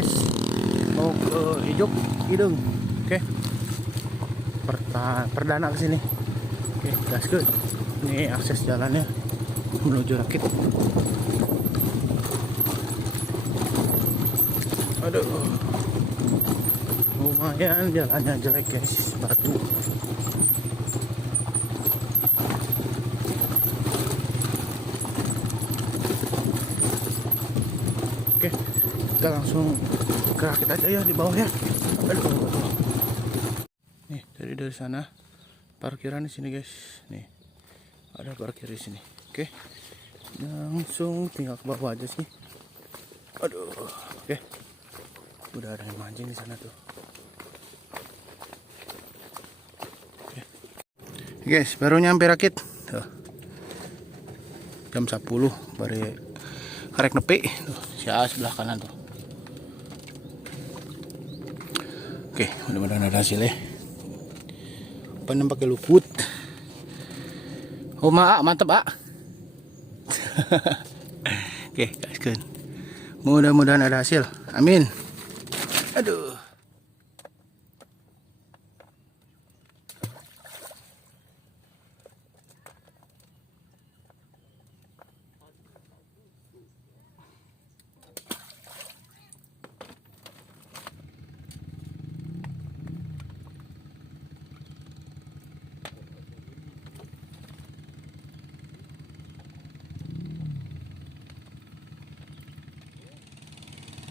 guys, mau ke Ijuk Hidung. Oke, perdana ke sini. Oke, gaskeun. Ini akses jalannya menuju Rakit. Aduh, lumayan jalannya jelek guys, batu. Oke, kita langsung ke Rakit aja ya, di bawah ya. Aduh. Nih, dari sana parkiran di sini guys. Nih, ada parkir di sini. Oke, langsung tinggal ke bawah aja sih. Aduh, oke. Udah ada yang mancing di sana tuh. Oke. Guys, baru nyampe Rakit. Tuh. Jam 10 baru karek nepi. Tuh, sebelah kanan tuh. Oke, mudah-mudahan ada hasilnya. Panen pakai luput. Oh, mantap, ah. Oke, gaskeun. Mudah-mudahan ada hasil. Amin. Aduh.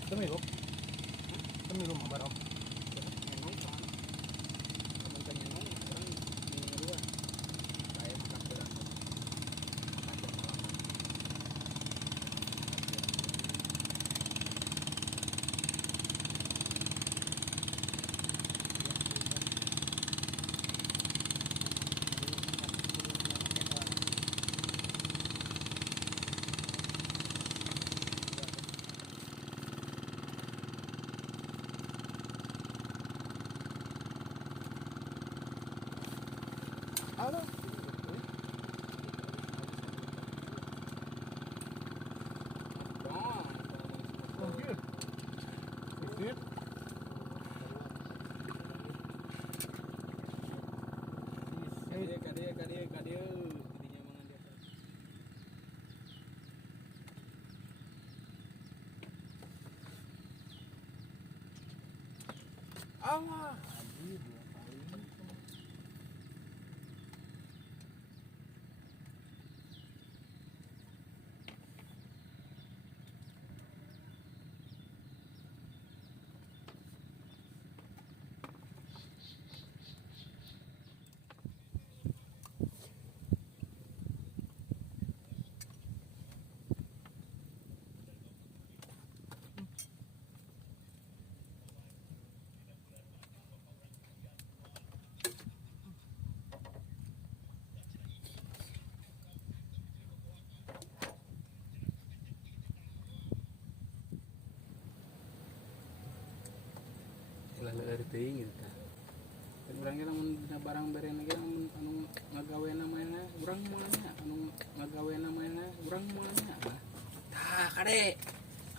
Kami rumah barang. Halo. Allah. Lalu dari ting gitu kan. Orangnya lamun dina barang bareng lagi anu ngagawe namanya, urang moalnya anu ngagawe namanya, urang moalnya. Tah,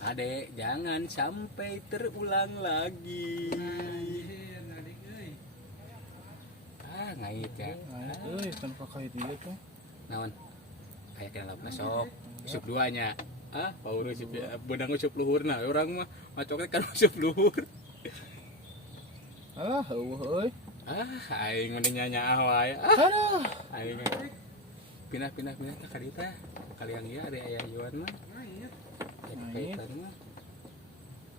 Kade, jangan sampai terulang lagi. Ngait ya. Tanpa kait dia tuh. Naon? Kayak kena lapna sok. Sup duanya. Paur sup bedang sup luhurna. Urang mah macoknya kan sup luhur. Eueuh euy. Aing mending nyanyi wae. Aduh. Aing pindah ka dieu teh. Kalian ieu ada aya Yuan mah. Kaitan mah.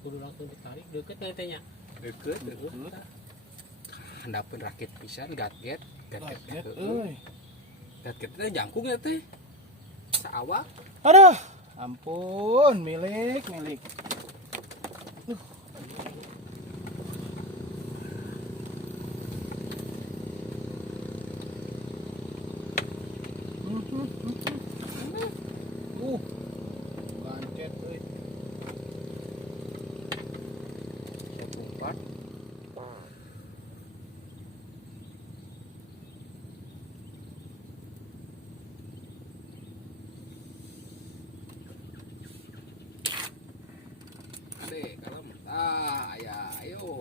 Kudu langsung ditarik deket nantinya. Deukeut. Handapeun rakit pisan gatget. Euy. Gatget teh jangkung ya teh. Saawak. Aduh. Ampun, milik. Bancet euy. Umpat.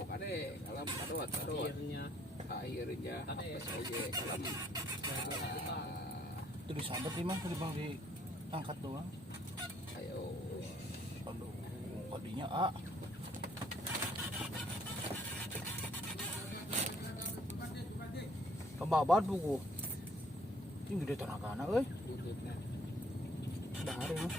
kade kalam padot akhirnya akhirnya Kade. apes oge kalam Itu disabet nih mah tadi bang diangkat doang. ayo Aduh, kodinya A. Kebabat buku. Ini gede tenagana euy. bututna Dari mah.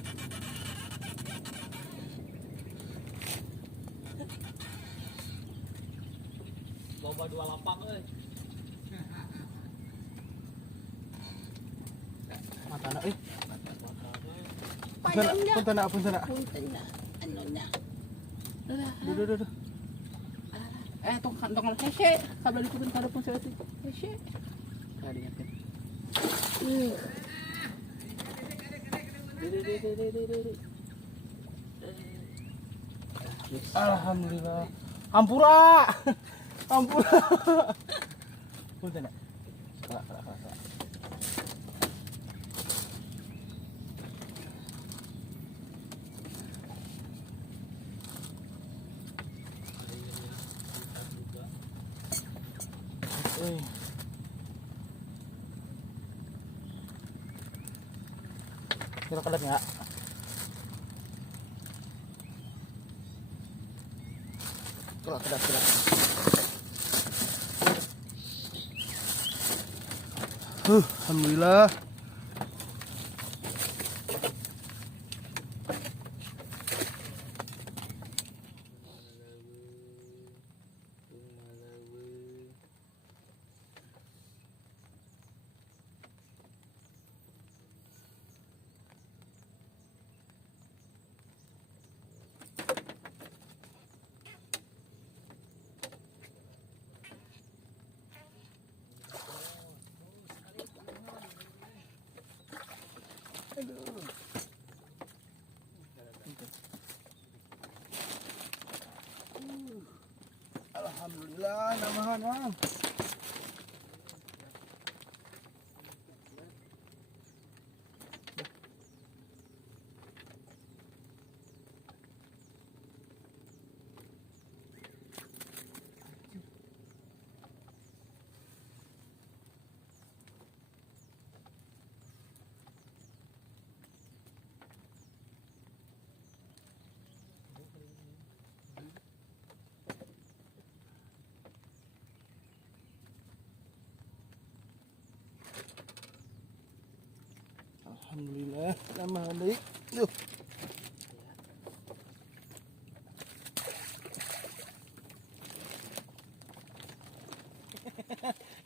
loba 2 lapak euy. Matana euy. Matana Puntana. Punten na ano na. Duh. tong kantong hese kabel itu kada pun saya hese kada yakin Alhamdulillah. Hampura. Hampura. Puntana. Kala. Euy. Kira kalat nggak? Kerak. Alhamdulillah. Alhamdulillah, namahan mang. Alhamdulillah, namahan deui. Duh.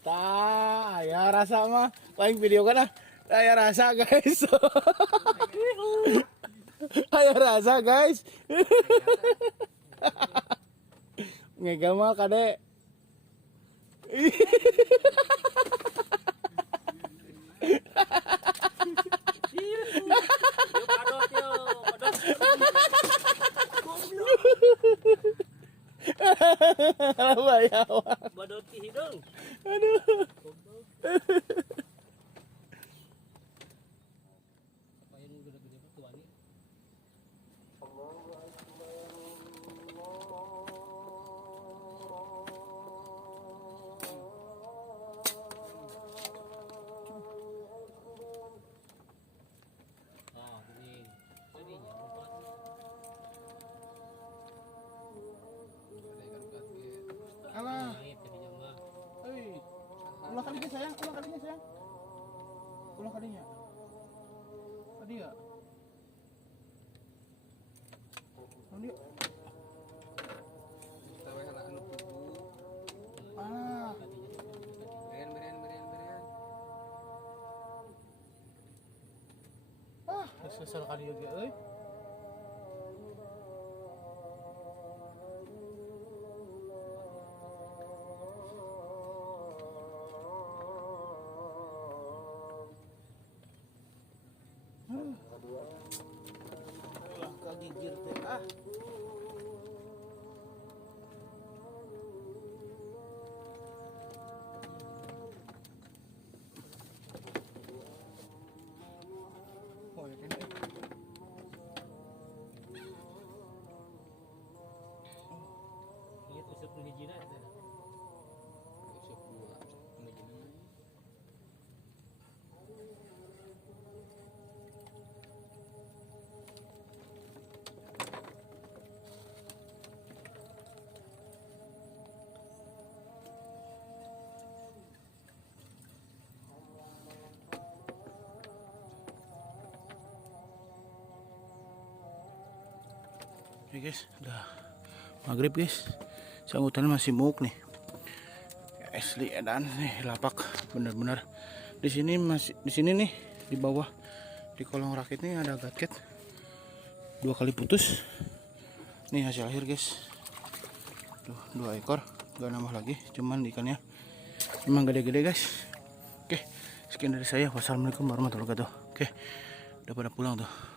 Tah, aya rasa mah. Paling video kan ah. Aya rasa guys. Aya rasa guys. Ngegamal kade. Yo padot yo, padot. Bayawang. Badot ti hidung. Aduh. Payen gede-gede tuan ni. Ah, ini. Ini yang empat. Alah. Naik tadi mah. Hei. Ulang kalinya sayang. Ulang kalinya. Tadi ya. Tadi. tawe hala anu pupu Ah. beren Ah, sesal kali juga euy. Ulah kagigir teh ah. Oh, ya ini. Iya tusuk ni Oke guys, udah maghrib guys. Sambutan masih muk nih. Asli edan nih lapak bener-bener. Di sini nih di bawah di kolong rakit nih ada gaket 2 kali putus. Nih hasil akhir guys. Tuh 2 ekor, gak nambah lagi, cuman ikannya memang gede-gede guys. Oke, sekian dari saya. Wassalamualaikum warahmatullahi wabarakatuh. Oke, udah pada pulang tuh.